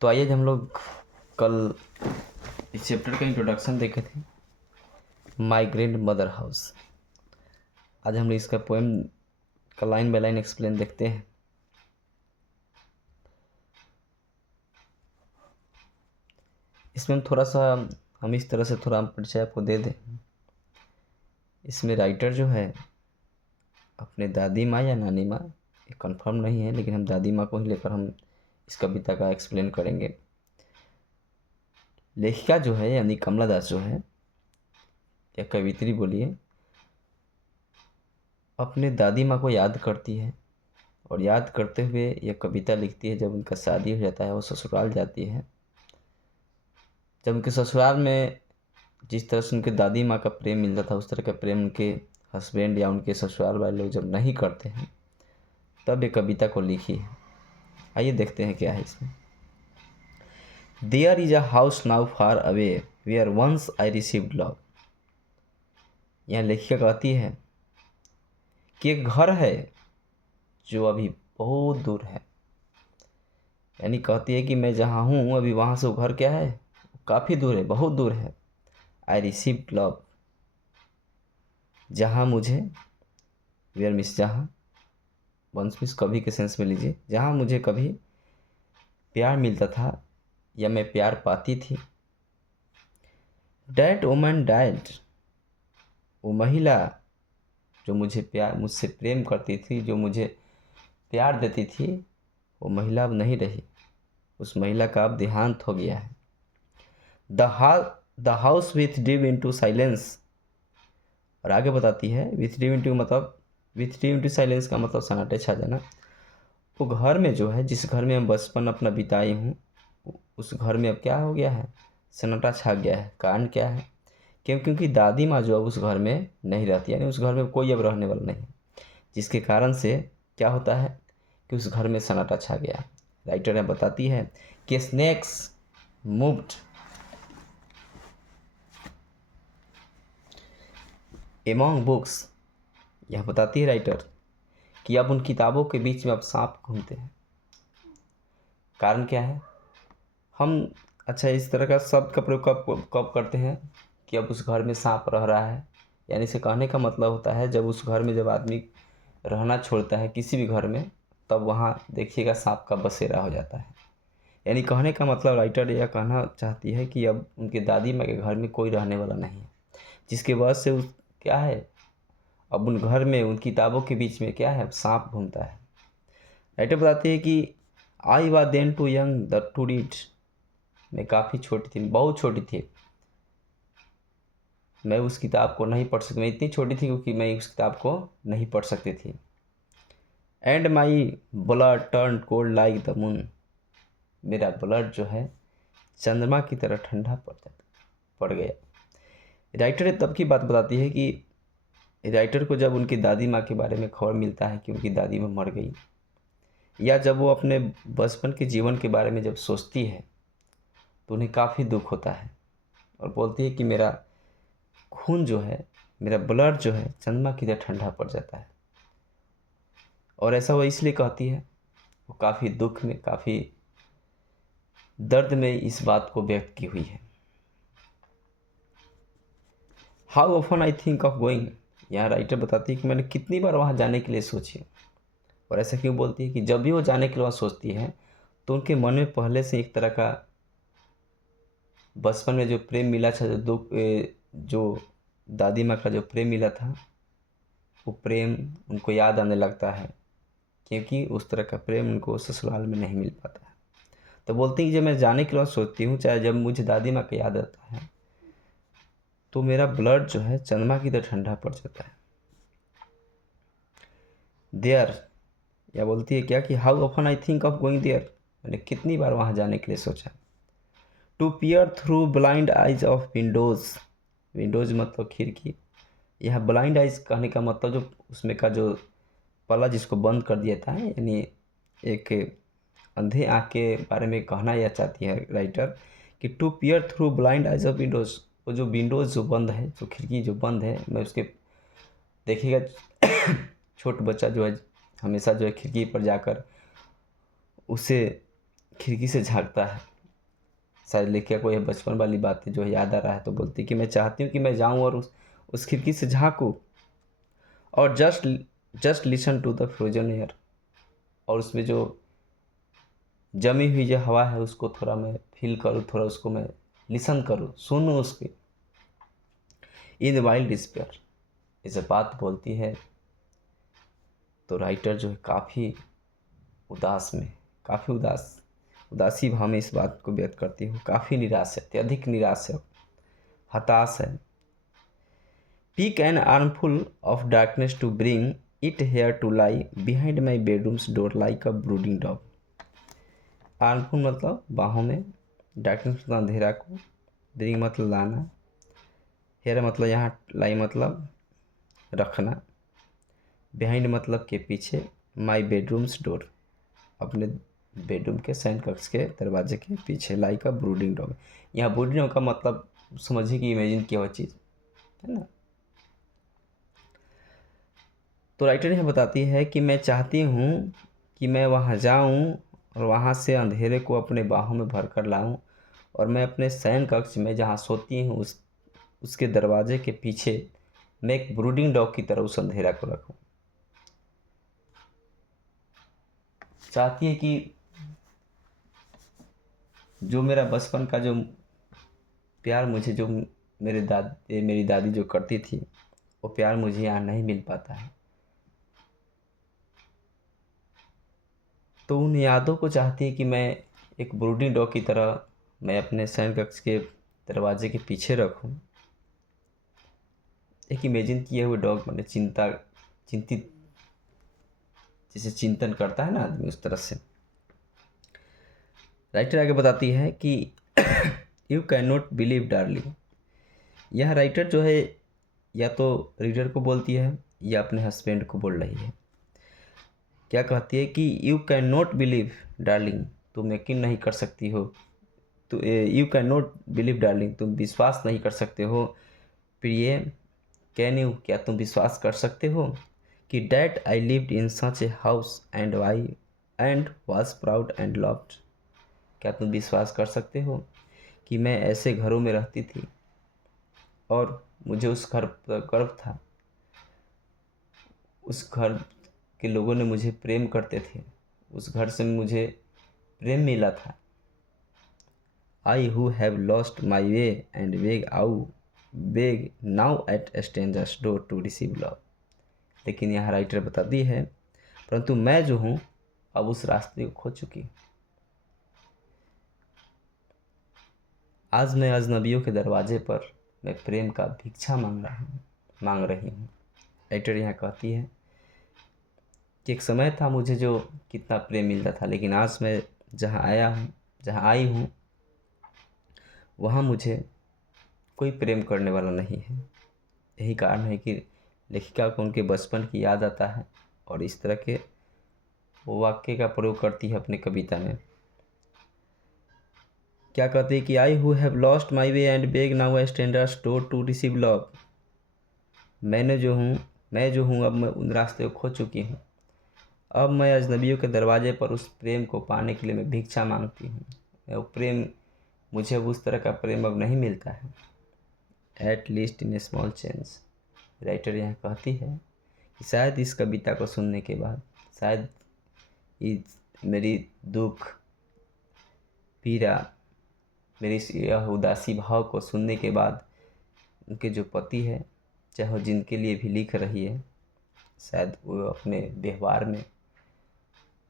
तो आइए हम लोग कल इस चैप्टर का इंट्रोडक्शन देखे थे, माई ग्रैंड मदर हाउस। आज हम इसका पोएम का लाइन बाय लाइन एक्सप्लेन देखते हैं। इसमें हम इस तरह से थोड़ा परिचय आपको दे दें। इसमें राइटर जो है अपने दादी माँ या नानी माँ, ये कंफर्म नहीं है, लेकिन हम दादी माँ को ही लेकर हम इस कविता का एक्सप्लेन करेंगे। लेखिका जो है यानी कमला दास जो है या कवित्री बोलिए, अपने दादी माँ को याद करती है और याद करते हुए यह कविता लिखती है। जब उनका शादी हो जाता है, वो ससुराल जाती है। जब उनके ससुराल में जिस तरह से उनके दादी माँ का प्रेम मिलता था, उस तरह का प्रेम उनके हस्बैंड या उनके ससुराल वाले लोग जब नहीं करते हैं, तब ये कविता को लिखी है। आइए देखते हैं क्या है इसमें। There is a house now far away where once I received love. यहाँ लेखिका कहती है कि एक घर है जो अभी बहुत दूर है। यानी कहती है कि मैं जहाँ हूँ अभी, वहाँ से वो घर क्या है, काफ़ी दूर है, बहुत दूर है। आई रिसीव्ड लव, जहाँ मुझे, वेयर मिस जहाँ, वंस मिस कभी के सेंस में लीजिए, जहाँ मुझे कभी प्यार मिलता था या मैं प्यार पाती थी। डैट वुमन डाइड, वो महिला जो मुझसे प्रेम करती थी, जो मुझे प्यार देती थी, वो महिला अब नहीं रही। उस महिला का अब देहांत हो गया है। The house with div into silence, और आगे बताती है विथ डिव इंटू साइलेंस का मतलब सन्नाटे छा जाना। वो घर में जो है, जिस घर में हम बचपन अपना बिताई हूँ, उस घर में अब क्या हो गया है, सन्नाटा छा गया है। कारण क्या है? क्योंकि दादी माँ जो अब उस घर में नहीं रहती, यानी उस घर में कोई अब रहने वाला नहीं, जिसके कारण से क्या होता है कि उस घर में सन्नाटा छा गया। राइटर ने बताती है कि स्नेक्स मूव्ड एमॉन्ग बुक्स। यह बताती है राइटर कि अब उन किताबों के बीच में अब सांप घूमते हैं। कारण क्या है? हम अच्छा इस तरह का शब्द का प्रयोग कब कब करते हैं कि अब उस घर में सांप रह रहा है। यानी इसे कहने का मतलब होता है, जब उस घर में जब आदमी रहना छोड़ता है किसी भी घर में, तब वहाँ देखिएगा सांप का बसेरा हो जाता है। यानी कहने का मतलब राइटर यह कहना चाहती है कि अब उनके दादी माँ के घर में कोई रहने वाला नहीं है, जिसके वजह से उस क्या है, अब उन घर में उन किताबों के बीच में क्या है, सांप घूमता है। राइटर बताती है कि I was then too young the to read, मैं काफ़ी छोटी थी, बहुत छोटी थी, मैं उस किताब को नहीं पढ़ सकती। मैं इतनी छोटी थी क्योंकि मैं उस किताब को नहीं पढ़ सकती थी। And my blood turn cold like the moon, मेरा ब्लड जो है चंद्रमा की तरह ठंडा पड़ गया। राइटर तब की बात बताती है कि राइटर को जब उनकी दादी माँ के बारे में खबर मिलता है कि उनकी दादी माँ मर गई, या जब वो अपने बचपन के जीवन के बारे में जब सोचती है, तो उन्हें काफ़ी दुख होता है और बोलती है कि मेरा खून जो है, मेरा ब्लड जो है चंद्रमा की तरह ठंडा पड़ जाता है। और ऐसा वो इसलिए कहती है, वो काफ़ी दुख में, काफ़ी दर्द में इस बात को व्यक्त की हुई है। How often I think of going, यहाँ राइटर बताती है कि मैंने कितनी बार वहाँ जाने के लिए सोची। और ऐसा क्यों बोलती है कि जब भी वो जाने के लिए वहाँ सोचती है, तो उनके मन में पहले से एक तरह का बचपन में जो प्रेम मिला था, जो दादी माँ का जो प्रेम मिला था, वो प्रेम उनको याद आने लगता है, क्योंकि उस तरह का प्रेम उनको ससुराल में नहीं मिल पाता है। तो बोलती है कि जब मैं जाने के लिए सोचती हूँ, चाहे जब मुझे दादी माँ का याद आता है, तो मेरा ब्लड जो है चंद्रमा की तरह ठंडा पड़ जाता है। देयर, या बोलती है क्या कि how often I think of going there, मैंने कितनी बार वहाँ जाने के लिए सोचा। To peer through blind eyes of windows, windows मतलब खिड़की। यह ब्लाइंड आइज कहने का मतलब जो उसमें का जो पल्ला जिसको बंद कर दिया था, यानी एक अंधे आँख के बारे में कहना यह चाहती है राइटर कि to peer through blind eyes of windows, वो जो विंडोज़ जो बंद है, जो खिड़की जो बंद है, मैं उसके देखिएगा छोट बच्चा जो है हमेशा जो है खिड़की पर जाकर उसे खिड़की से झांकता है, शायद लेखिका को यह बचपन वाली बातें जो है याद आ रहा है, तो बोलती कि मैं चाहती हूँ कि मैं जाऊँ और उस खिड़की से झांकूँ और just listen to the frozen air, और उसमें जो जमी हुई जो हवा है उसको थोड़ा मैं फील करूँ, थोड़ा उसको मैं लिसन करूँ, सुनूँ उसकी। इन वाइल्ड डिस्पेयर, ये जब बात बोलती है तो राइटर जो है काफ़ी उदासी भाव में इस बात को व्यक्त करती हूँ। काफ़ी निराश है, अत्यधिक निराश है, हताश है। Pick an armful of darkness to bring it here to lie behind my bedroom's door like a brooding dog. Armful मतलब बाहों में, डार्कनेस मतलब अंधेरा को, ब्रिंग मतलब लाना, हेयर मतलब यहाँ, लाई मतलब रखना, बिहाइंड मतलब के पीछे, माई बेडरूम्स डोर अपने बेडरूम के शयन कक्ष के दरवाजे के पीछे, लाई का ब्रूडिंग डॉग। यहाँ ब्रूडिंग डॉग का मतलब समझिए कि इमेजिन किया हुआ चीज़ है ना। तो राइटर यह बताती है कि मैं चाहती हूँ कि मैं वहाँ जाऊँ और वहाँ से अंधेरे को अपने बाहों में भर कर लाऊँ, और मैं अपने शयन कक्ष में जहाँ सोती हूँ उसके दरवाजे के पीछे मैं एक ब्रूडिंग डॉग की तरह उस अंधेरा को रखूँ। चाहती है कि जो मेरा बचपन का जो प्यार मुझे जो मेरी दादी जो करती थी, वो प्यार मुझे यहाँ नहीं मिल पाता है। तो उन यादों को चाहती है कि मैं एक ब्रूडिंग डॉग की तरह मैं अपने शयन कक्ष के दरवाजे के पीछे रखूं। एक इमेजिन किए हुए डॉग, मैंने चिंतित जैसे चिंतन करता है ना आदमी, उस तरह से। राइटर आगे बताती है कि you can not believe darling. यह राइटर जो है या तो रीडर को बोलती है या अपने हस्बैंड को बोल रही है। क्या कहती है कि you can not believe darling, तुम यकीन नहीं कर सकती हो, तो you can not believe darling, तुम विश्वास नहीं कर सकते हो प्रिय, कैन यू, क्या तुम विश्वास कर सकते हो कि that I lived in such a house and was proud and loved. क्या तुम विश्वास कर सकते हो कि मैं ऐसे घरों में रहती थी और मुझे उस घर पर गर्व था, उस घर के लोगों ने मुझे प्रेम करते थे, उस घर से मुझे प्रेम मिला था। I who have lost my way and beg now at strangers door to receive love. लेकिन यहाँ राइटर बताती है, परंतु मैं जो हूँ अब उस रास्ते को खो चुकी हूँ। आज मैं अजनबियों के दरवाजे पर मैं प्रेम का भिक्षा मांग रही हूँ। राइटर यहाँ कहती है कि एक समय था मुझे जो कितना प्रेम मिलता था, लेकिन आज मैं जहाँ आई हूँ वहाँ मुझे कोई प्रेम करने वाला नहीं है। यही कारण है कि लेखिका को उनके बचपन की याद आता है और इस तरह के वाक्य का प्रयोग करती है अपनी कविता में। क्या कहते हैं कि I who have lost my way and beg now a strangers door to receive love. मैं जो हूँ अब मैं उन रास्ते को खो चुकी हूँ। अब मैं अजनबियों के दरवाजे पर उस प्रेम को पाने के लिए मैं भिक्षा मांगती हूँ। वो प्रेम, मुझे अब उस तरह का प्रेम अब नहीं मिलता है। At least in A small change. Writer यहाँ कहती है कि शायद इस कविता को सुनने के बाद, शायद इस मेरी दुख पीड़ा, मेरी यह उदासी भाव को सुनने के बाद उनके जो पति है, चाहे वो जिनके लिए भी लिख रही है, शायद वो अपने व्यवहार में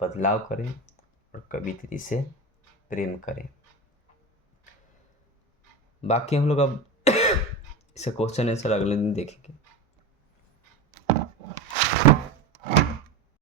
बदलाव करें और कवित्री से प्रेम करें। बाकी हम लोग अब इसे क्वेश्चन आंसर अगले दिन देखेंगे।